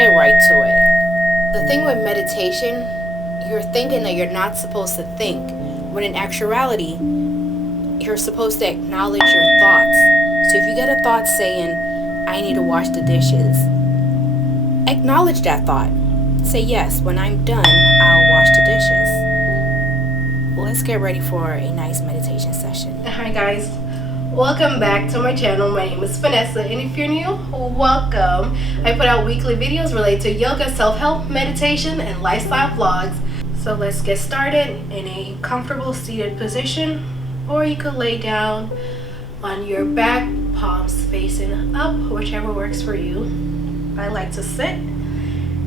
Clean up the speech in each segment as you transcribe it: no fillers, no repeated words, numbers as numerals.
get right to it. The thing with meditation, you're thinking that you're not supposed to think, when in actuality, you're supposed to acknowledge your thoughts. So if you get a thought saying, I need to wash the dishes, acknowledge that thought. Say, yes, when I'm done, I'll wash the dishes. Let's get ready for a nice meditation session. Hi guys, welcome back to my channel. My name is Vanessa, and if you're new, welcome. I put out weekly videos related to yoga, self-help, meditation, and lifestyle vlogs. So let's get started in a comfortable seated position, or you could lay down on your back, palms facing up, whichever works for you. I like to sit.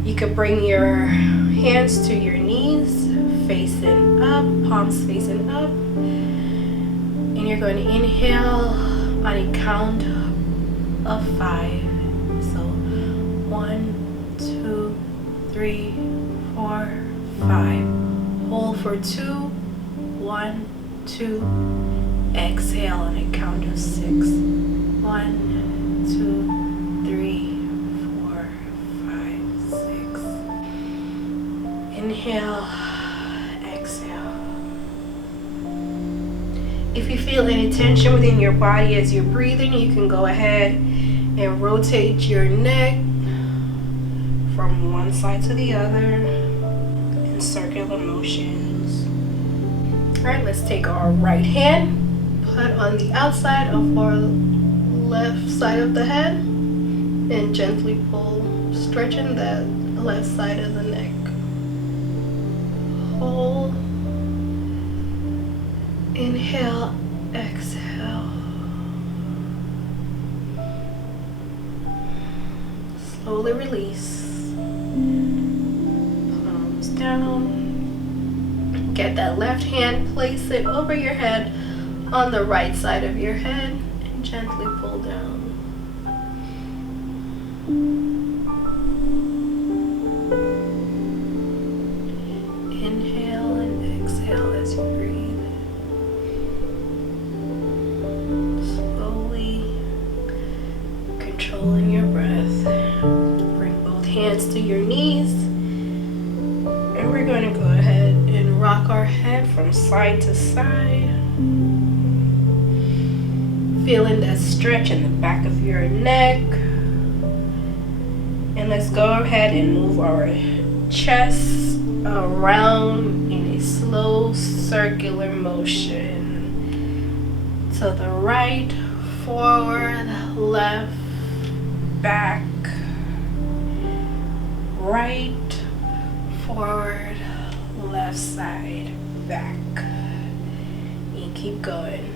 You could bring your hands to your knees, facing up, palms facing up. And you're going to inhale on a count of 5. So 1, 2, 3, 4, 5. Hold for 2, 1, 2. Exhale on a count of 6. 1, 2, 3, 4, 5, 6. Inhale, exhale. If you feel any tension within your body as you're breathing, you can go ahead and rotate your neck from one side to the other in circular motions. Alright, let's take our right hand, put on the outside of our left side of the head, and gently pull, stretching that left side of the neck. Hold. Inhale, exhale. Slowly release. Palms down. Get that left hand, place it over your head on the right side of your head, and gently pull down. Inhale and exhale as you breathe. Controlling your breath. Bring both hands to your knees, and we're going to go ahead and rock our head from side to side, feeling that stretch in the back of your neck. And let's go ahead and move our chest around in a slow circular motion to the right, forward, left, back, right, forward, left side, back. And keep going.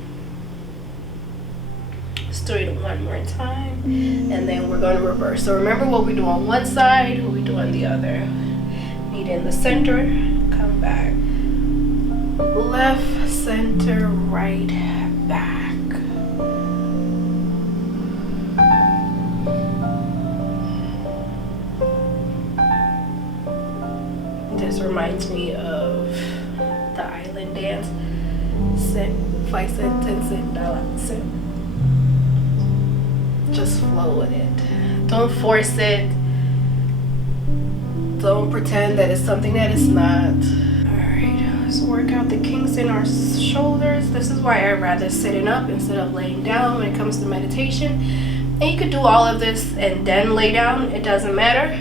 Let's do it one more time, and then we're going to reverse. So remember, what we do on one side, what we do on the other. Meet in the center, come back. Left, center, right, back. This reminds me of the island dance. Sit, 5 cents, 10 cents, dollar, sit. Just flow with it. Don't force it. Don't pretend that it's something that it's not. Alright, let's work out the kinks in our shoulders. This is why I'd rather sitting up instead of laying down when it comes to meditation. And you could do all of this and then lay down. It doesn't matter.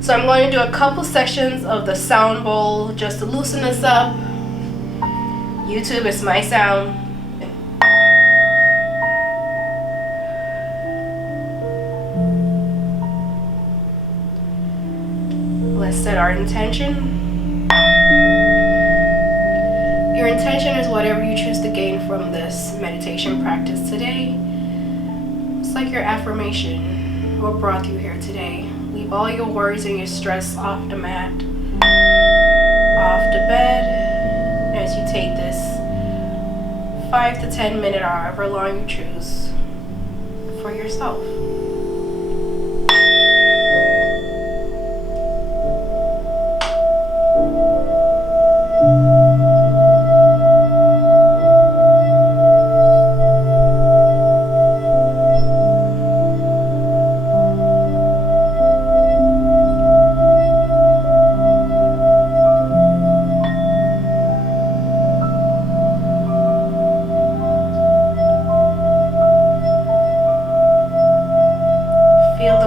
So I'm going to do a couple sections of the sound bowl just to loosen this up. YouTube is my sound. Let's set our intention. Your intention is whatever you choose to gain from this meditation practice today. It's like your affirmation. What brought you here today? Leave all your worries and your stress off the mat, off the bed, as you take this 5 to 10 minute or however long you choose for yourself.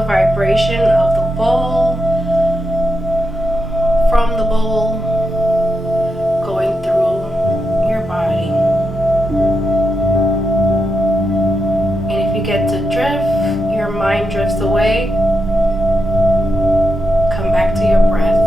the vibration of the bowl, from the bowl, going through your body. And if you get to drift, your mind drifts away, come back to your breath.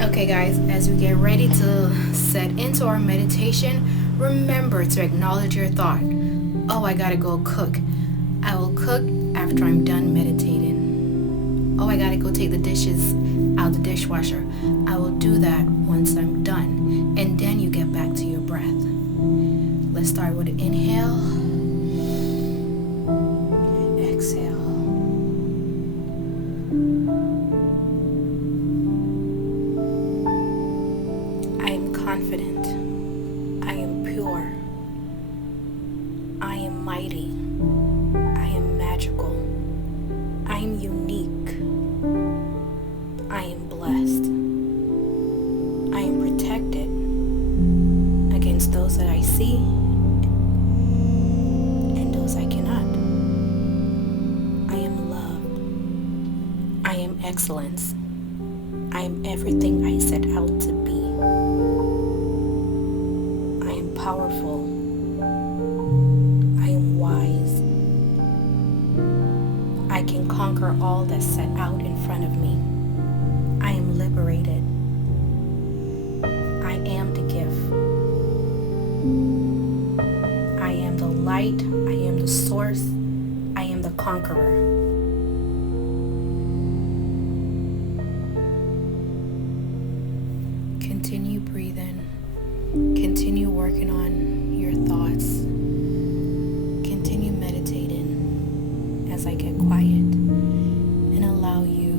Okay guys, as we get ready to set into our meditation, remember to acknowledge your thought. Oh, I gotta go cook. I will cook after I'm done meditating. Oh, I gotta go take the dishes out the dishwasher. I will do that once I'm done. And then you get back to your breath. Let's start with an inhale. Exhale. Confident. I am pure. I am mighty. I am magical. I am unique. I am blessed. I am protected against those that I see and those I cannot. I am loved. I am excellence. I am everything I set out to be. Powerful. I am wise. I can conquer all that's set out in front of me. I am liberated. I am the gift. I am the light. I am the source. I am the conqueror. Continue breathing. Continue working on your thoughts. Continue meditating as I get quiet and allow you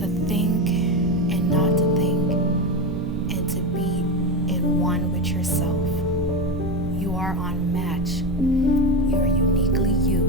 to think and not to think and to be in one with yourself. You are unmatched. You are uniquely you.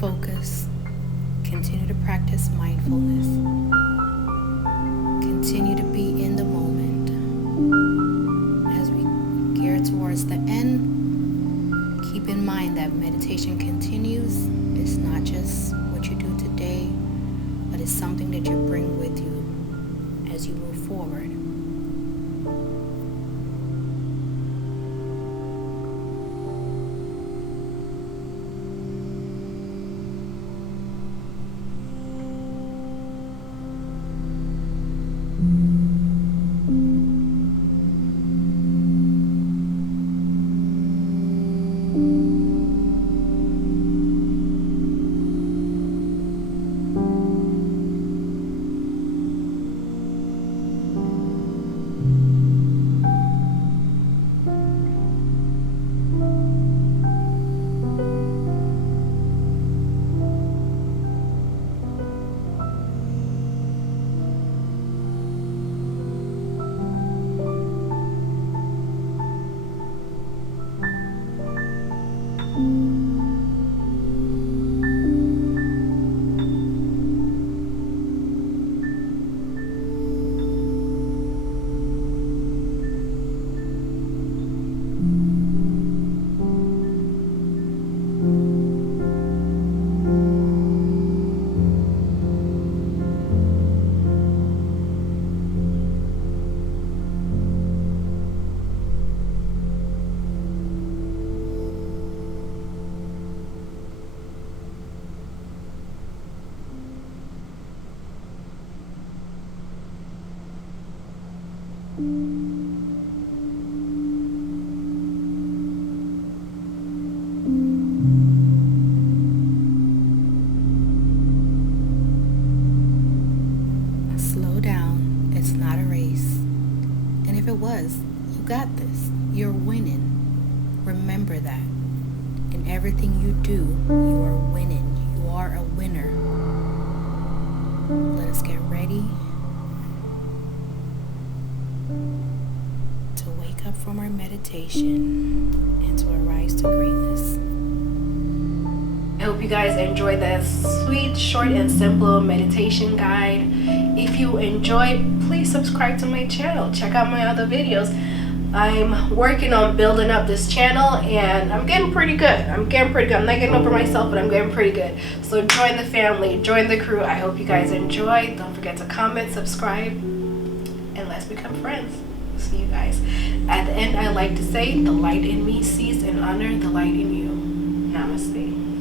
Focus. Continue to practice mindfulness. Continue to be in the moment. As we gear towards the end, keep in mind that meditation continues. It's not just what you do today, but it's something that you bring with you as you move forward. You got this. You're winning. Remember that. In everything you do, you are winning. You are a winner. Let us get ready to wake up from our meditation and to arise to greatness. I hope you guys enjoyed that sweet, short, and simple meditation guide. If you enjoyed, please subscribe to my channel. Check out my other videos. I'm working on building up this channel and I'm getting pretty good. I'm not getting over myself, but I'm getting pretty good. So join the family, join the crew. I hope you guys enjoy. Don't forget to comment, subscribe, and let's become friends. See you guys. At the end, I like to say, the light in me sees and honor the light in you. Namaste.